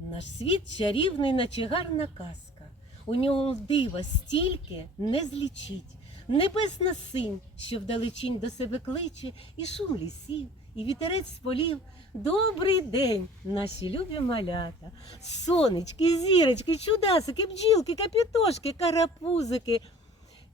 Наш світ чарівний, наче гарна казка. У ньому дива стільки не злічить. Небесна синь, що вдалечінь до себе кличе, і шум лісів, і вітерець з полів. Добрий день, наші любі малята, сонечки, зірочки, чудасики, бджілки, капітошки, карапузики.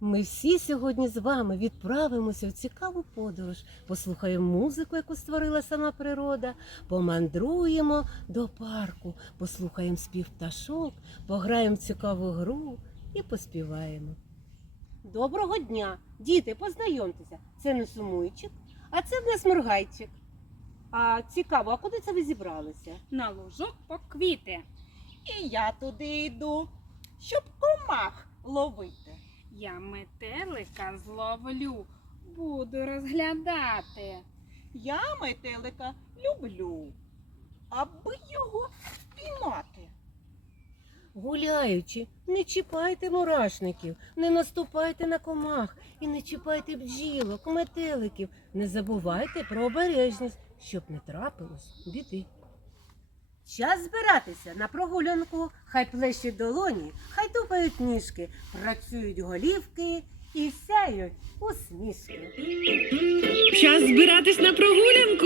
Ми всі сьогодні з вами відправимося в цікаву подорож, послухаємо музику, яку створила сама природа, помандруємо до парку, послухаємо спів пташок, пограємо в цікаву гру і поспіваємо. Доброго дня, діти, познайомтеся. Це не сумуйчик, а це в нас моргайчик. А цікаво, а куди це ви зібралися? на лужок по квіти. І я туди йду, щоб комах ловити. Я метелика зловлю, буду розглядати. Я метелика люблю, аби його впіймати. Гуляючи, не чіпайте мурашників, не наступайте на комах і не чіпайте бджілок, метеликів. Не забувайте про обережність, щоб не трапилось біди. Час збиратися на прогулянку, хай плещуть долоні, хай тупають ніжки, працюють голівки і сяють усмішки. Час збиратись на прогулянку.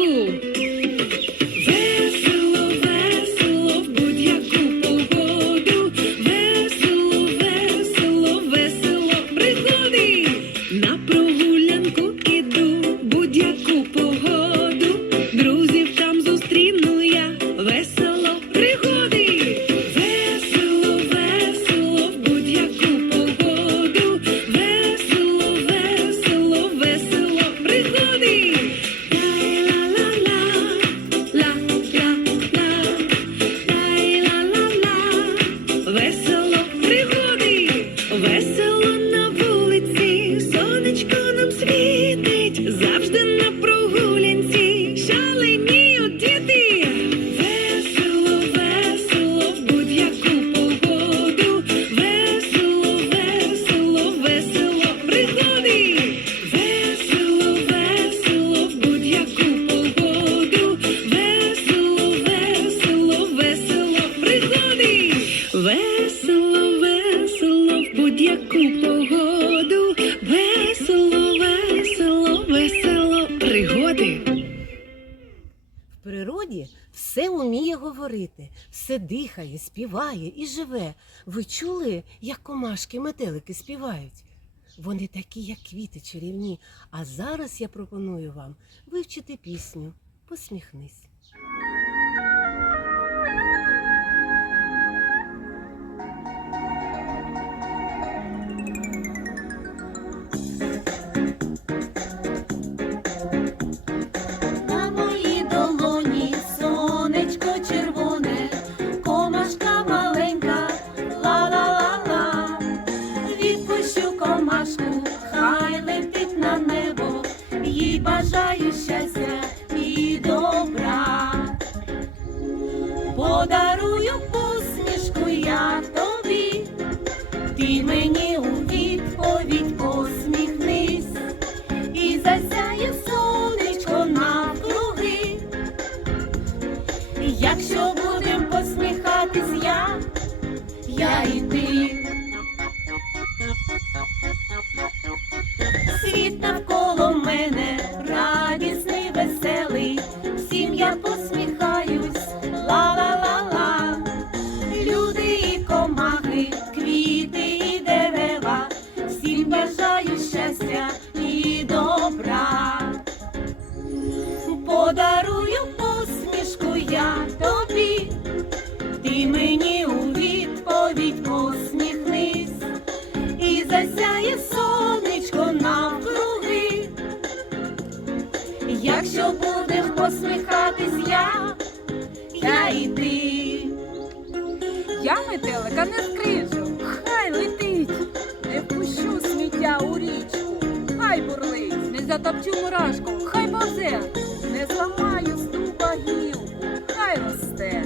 Все уміє говорити, все дихає, співає і живе. Ви чули, як комашки метелики співають? Вони такі, як квіти чарівні. А зараз я пропоную вам вивчити пісню. Посміхнись. Бажаю щастя і добра. Подарую посмішку я тобі, ти мені у відповідь посміхнись. І засяє сонечко навкруги. Якщо будем посміхатись я, я і ти. Світ навколо мене бажаю щастя і добра. Подарую посмішку я тобі, ти мені у відповідь посміхнись, і засяє сонечко навкруги. Якщо будеш посміхатись я, я і ти. Я метелика не затопчу мурашку, хай повзе, не зламаю з гілку, хай росте.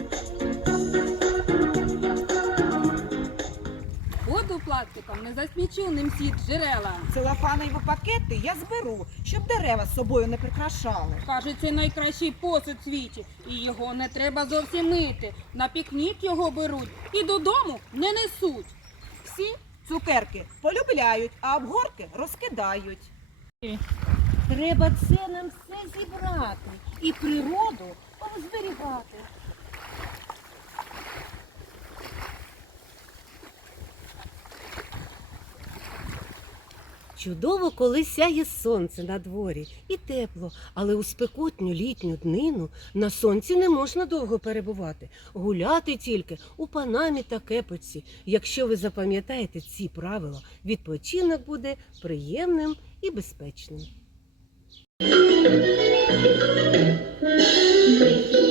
Буду пластиком не засмічу ним сід джерела. Целофанові пакети я зберу, щоб дерева з собою не прикрашали. Каже, це найкращий посуд в світі, і його не треба зовсім мити. На пікнік його беруть і додому не несуть. Всі цукерки полюбляють, а обгорки розкидають. Треба це нам все зібрати і природу зберігати. Чудово, коли сяє сонце на дворі і тепло, але у спекотню літню днину на сонці не можна довго перебувати. Гуляти тільки у панамі та кепоці. Якщо ви запам'ятаєте ці правила, відпочинок буде приємним і безпечним. Thank you.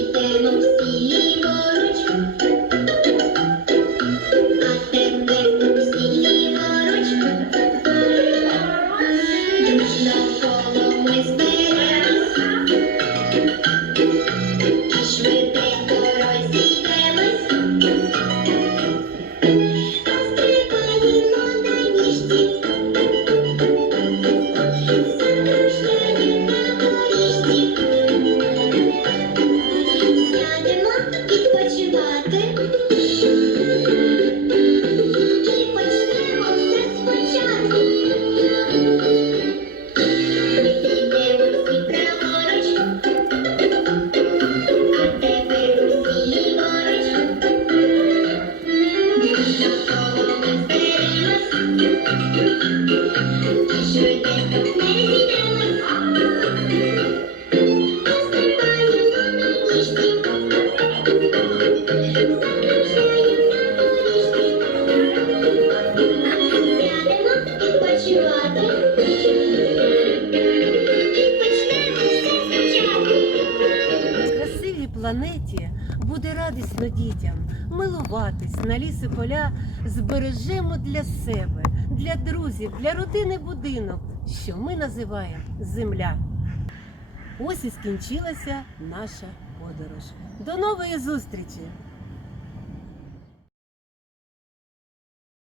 Планеті буде радісно дітям милуватись на ліси поля, збережемо для себе, для друзів, для родини будинок, що ми називаємо земля. Ось і скінчилася наша подорож. До нової зустрічі!